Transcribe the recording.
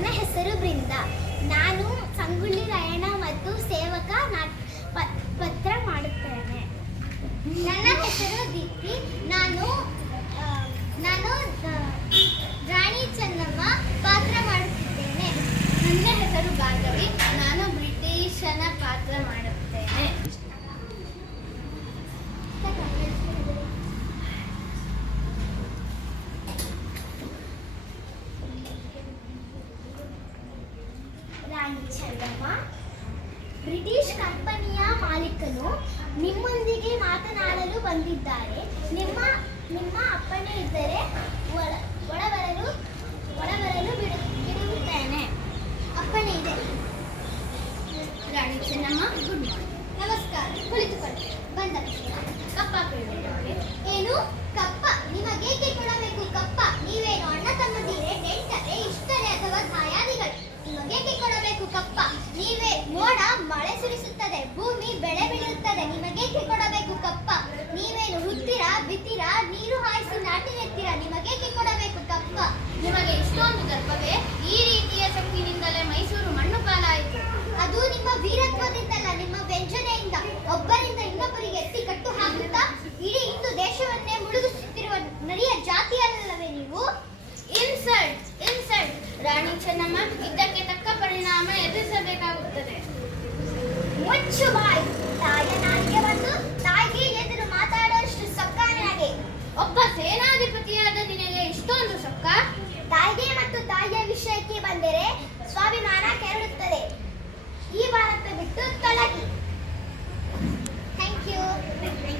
ನನ್ನ ಹೆಸರು ಬೃಂದ. ನಾನು ಸಂಗೊಳ್ಳಿ ರಾಯಣ್ಣ ಮತ್ತು ಸೇವಕ ಪತ್ರ ಮಾಡುತ್ತೇನೆ. ನನ್ನ ಹೆಸರು ದೀಪ್ತಿ. ನಾನು ರಾಣಿ ಚೆನ್ನಮ್ಮ ಪಾತ್ರ ಮಾಡುತ್ತಿದ್ದೇನೆ. ನನ್ನ ಹೆಸರು ಭಾರ್ಗವಿ. ನಾನು ಬ್ರಿಟಿಷನ ಪಾತ್ರ ಮಾಡುತ್ತೇನೆ. ರಾಣಿ ಚೆನ್ನಮ್ಮ, ಬ್ರಿಟಿಷ್ ಕಂಪನಿಯ ಮಾಲೀಕನು ನಿಮ್ಮೊಂದಿಗೆ ಮಾತನಾಡಲು ಬಂದಿದ್ದಾರೆ. ನಿಮ್ಮ ಅಪ್ಪಣೆ ಇದ್ದರೆ ಒಳಬರಲು ಬಿಡುತ್ತೇನೆ. ಅಪ್ಪಣೆ ಇದೆ. Rani Chennamma, good morning. ನಮಸ್ಕಾರ, ಕುಳಿತುಕೊಳ್ಳಿ. ಬಂದ ಕಪ್ಪ ಕೇಳಿದ್ದೇವೆ. ಏನು ಕಪ್ಪ? ನಿಮಗೇಕೆ ಕೊಡಬೇಕು ಕಪ್ಪ? ನೀವೇನು ಅಣ್ಣ ತಮ್ಮಂದಿರೇ, ನೆಂಟರೇ, ಇಷ್ಟರೇ ಅಥವಾ ದಾಯಾದಿಗಳು? ನಿಮಗೇಕೆ ಕೊಡಬೇಕು ಕಪ್ಪ? ನೀವೇ ಮೋಡ ಮಳೆ ಸುರಿಸುತ್ತದೆ, ಭೂಮಿ ಬೆಳೆ ಬೆಳೆಯುತ್ತದೆ. ನಿಮಗೇಕೆ ಕೊಡಬೇಕು ಕಪ್ಪ? ನೀವೇನು ಹುತ್ತೀರಾ, ಬಿತ್ತೀರಾ, ನೀರು ಹಾಯಿಸಿ ನಾಟಿ ನೆತ್ತೀರಾ? ನಿಮಗೇಕೆ ಕೊಡಬೇಕು ಕಪ್ಪ? ನಿಮಗೆ ಇಷ್ಟೊಂದು ಗರ್ಭವೇ? ಈ ರೀತಿಯ ಶಕ್ತಿನಿಂದಲೇ ಮೈಸೂರು ಮಣ್ಣು ಪಾಲಾಯಿತು. ಅದು ನಿಮ್ಮ ವೀರತ್ವದಿಂದಲ್ಲ, ನಿಮ್ಮ ವ್ಯಂಜನೆಯಿಂದ. ಒಬ್ಬರಿಂದ ಇನ್ನೊಬ್ಬರಿಗೆ ಎತ್ತಿ ಕಟ್ಟು ಹಾಕುತ್ತಾ ಇಡೀ ಹಿಂದೂ ದೇಶವನ್ನೇ ಮುಳುಗಿಸುತ್ತಿರುವ ನರಿಯ ಜಾತಿಯಲ್ಲವೇ ನೀವು? Insult, insult. ರಾಣಿ ಚೆನ್ನಮ್ಮ, ಇದಕ್ಕೆ ತಕ್ಕ ಪರಿಣಾಮ ಎದುರಿಸಬೇಕಾಗುತ್ತದೆ. ಮುಚ್ಚು ಬಾಯಿ. ತಾಯನಾಗೆ ಬಂದು ತಾಯಿಗೆ ಎದುರು ಮಾತಾಡುವಷ್ಟು ಸೊಕ್ಕ ನನಗೆ. ಒಬ್ಬ ಸೇನಾಧಿಪತಿಯಾದ ನಿನಗೆ ಇಷ್ಟೊಂದು ಸೊಕ್ಕ? ತಾಯಿಗೆ ಮತ್ತು ತಾಯಿಯ ವಿಷಯಕ್ಕೆ ಬಂದರೆ ಸ್ವಾಭಿಮಾನ ಕೆರಳುತ್ತದೆ. ಈ ಭಾರತ ಬಿಟ್ಟು ತೊಲಗಿ. Thank you.